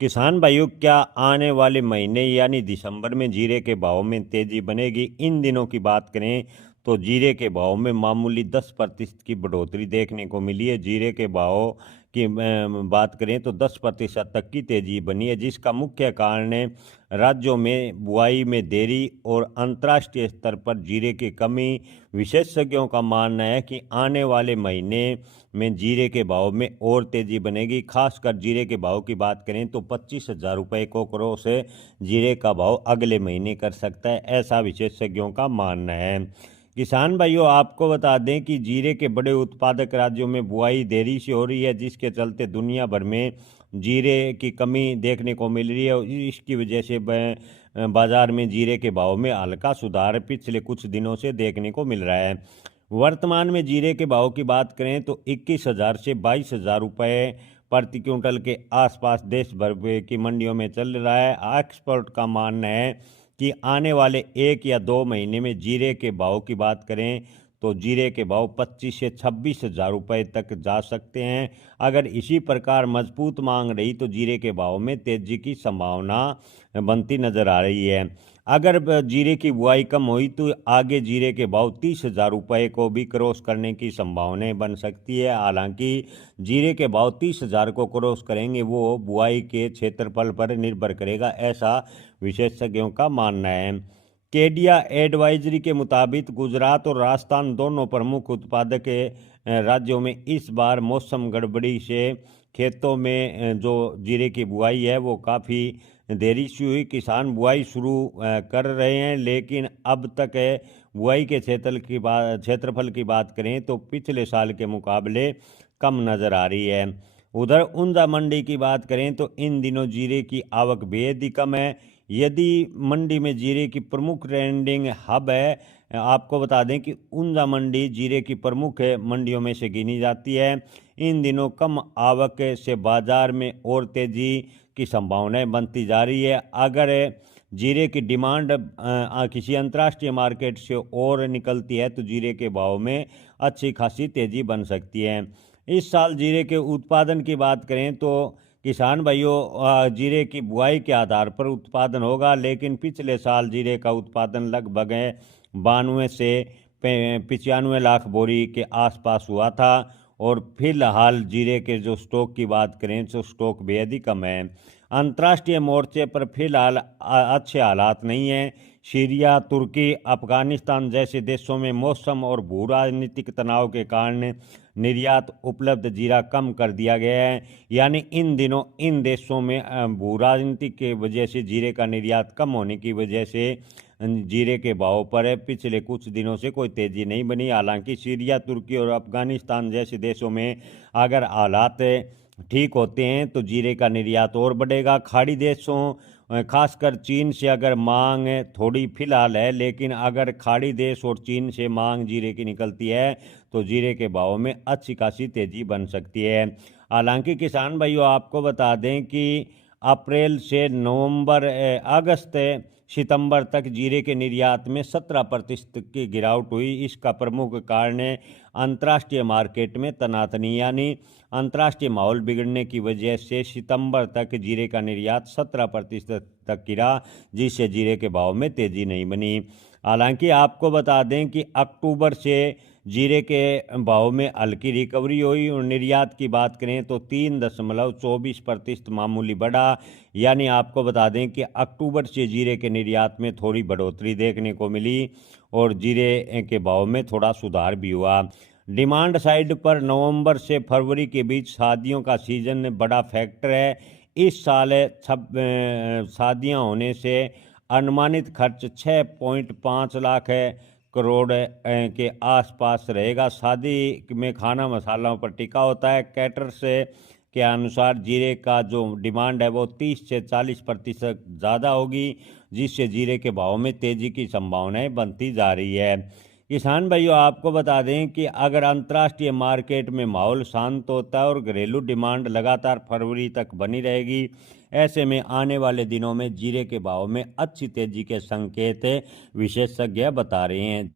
किसान भाइयों, क्या आने वाले महीने यानी दिसंबर में जीरे के भाव में तेजी बनेगी? इन दिनों की बात करें तो जीरे के भाव में मामूली 10% की बढ़ोतरी देखने को मिली है। जीरे के भाव की बात करें तो 10% तक की तेजी बनी है, जिसका मुख्य कारण है राज्यों में बुआई में देरी और अंतर्राष्ट्रीय स्तर पर जीरे की कमी। विशेषज्ञों का मानना है कि आने वाले महीने में जीरे के भाव में और तेजी बनेगी। खासकर जीरे के भाव की बात करें तो 25,000 रुपये को करोड़ से जीरे का भाव अगले महीने कर सकता है, ऐसा विशेषज्ञों का मानना है। किसान भाइयों, आपको बता दें कि जीरे के बड़े उत्पादक राज्यों में बुआई देरी से हो रही है, जिसके चलते दुनिया भर में जीरे की कमी देखने को मिल रही है। इसकी वजह से बाजार में जीरे के भाव में हल्का सुधार पिछले कुछ दिनों से देखने को मिल रहा है। वर्तमान में जीरे के भाव की बात करें तो 21,000 से 22,000 रुपये प्रति क्विंटल के आसपास देश भर की मंडियों में चल रहा है। एक्सपर्ट का मानना है कि आने वाले 1 या 2 महीने में जीरे के भाव की बात करें तो जीरे के भाव 25 से 26,000 रुपये तक जा सकते हैं। अगर इसी प्रकार मजबूत मांग रही तो जीरे के भाव में तेजी की संभावना बनती नजर आ रही है। अगर जीरे की बुआई कम हुई तो आगे जीरे के भाव 30,000 रुपये को भी क्रॉस करने की संभावनाएं बन सकती है। हालांकि जीरे के भाव 30,000 को क्रॉस करेंगे वो बुआई के क्षेत्रफल पर निर्भर करेगा, ऐसा विशेषज्ञों का मानना है। केडिया एडवाइजरी के मुताबिक गुजरात और राजस्थान दोनों प्रमुख उत्पादक राज्यों में इस बार मौसम गड़बड़ी से खेतों में जो जीरे की बुआई है वो काफ़ी देरी से हुई। किसान बुआई शुरू कर रहे हैं, लेकिन अब तक बुआई के क्षेत्रफल की बात करें तो पिछले साल के मुकाबले कम नज़र आ रही है। उधर ऊंजा मंडी की बात करें तो इन दिनों जीरे की आवक बेहद ही कम है। यदि मंडी में जीरे की प्रमुख ट्रेंडिंग हब है, आपको बता दें कि ऊंजा मंडी जीरे की प्रमुख मंडियों में से गिनी जाती है। इन दिनों कम आवक से बाजार में और तेजी की संभावनाएं बनती जा रही है। अगर जीरे की डिमांड किसी अंतर्राष्ट्रीय मार्केट से और निकलती है तो जीरे के भाव में अच्छी खासी तेजी बन सकती है। इस साल जीरे के उत्पादन की बात करें तो किसान भाइयों, जीरे की बुआई के आधार पर उत्पादन होगा, लेकिन पिछले साल जीरे का उत्पादन लगभग 92 से 95 लाख बोरी के आसपास हुआ था। और फिलहाल जीरे के जो स्टॉक की बात करें तो स्टॉक बेहद ही कम है। अंतर्राष्ट्रीय मोर्चे पर फिलहाल अच्छे हालात नहीं हैं। सीरिया, तुर्की, अफगानिस्तान जैसे देशों में मौसम और भू राजनीतिक तनाव के कारण निर्यात उपलब्ध जीरा कम कर दिया गया है। यानी इन दिनों इन देशों में भू राजनीति के वजह से जीरे का निर्यात कम होने की वजह से जीरे के भाव पर पिछले कुछ दिनों से कोई तेजी नहीं बनी। हालांकि सीरिया, तुर्की और अफगानिस्तान जैसे देशों में अगर हालात ठीक होते हैं तो जीरे का निर्यात और बढ़ेगा। खाड़ी देशों खासकर चीन से अगर मांग थोड़ी फिलहाल है, लेकिन अगर खाड़ी देश और चीन से मांग जीरे की निकलती है तो जीरे के भाव में अच्छी खासी तेजी बन सकती है। हालांकि किसान भाइयों, आपको बता दें कि अप्रैल से अगस्त सितंबर तक जीरे के निर्यात में 17% की गिरावट हुई। इसका प्रमुख कारण अंतर्राष्ट्रीय मार्केट में तनातनी यानी अंतर्राष्ट्रीय माहौल बिगड़ने की वजह से सितंबर तक जीरे का निर्यात 17% तक गिरा, जिससे जीरे के भाव में तेजी नहीं बनी। हालांकि आपको बता दें कि अक्टूबर से जीरे के भाव में हल्की रिकवरी हुई और निर्यात की बात करें तो 3.24% मामूली बढ़ा। यानी आपको बता दें कि अक्टूबर से जीरे के निर्यात में थोड़ी बढ़ोतरी देखने को मिली और जीरे के भाव में थोड़ा सुधार भी हुआ। डिमांड साइड पर नवंबर से फरवरी के बीच शादियों का सीजन बड़ा फैक्टर है। इस साल शादियां होने से अनुमानित खर्च 6.5 लाख करोड़ के आसपास रहेगा। शादी में खाना मसालों पर टिका होता है। कैटरर्स के अनुसार जीरे का जो डिमांड है वो 30 से 40% ज़्यादा होगी, जिससे जीरे के भाव में तेज़ी की संभावनाएं बनती जा रही है। किसान भाइयों, आपको बता दें कि अगर अंतर्राष्ट्रीय मार्केट में माहौल शांत होता है और घरेलू डिमांड लगातार फरवरी तक बनी रहेगी, ऐसे में आने वाले दिनों में जीरे के भाव में अच्छी तेजी के संकेत विशेषज्ञ बता रहे हैं।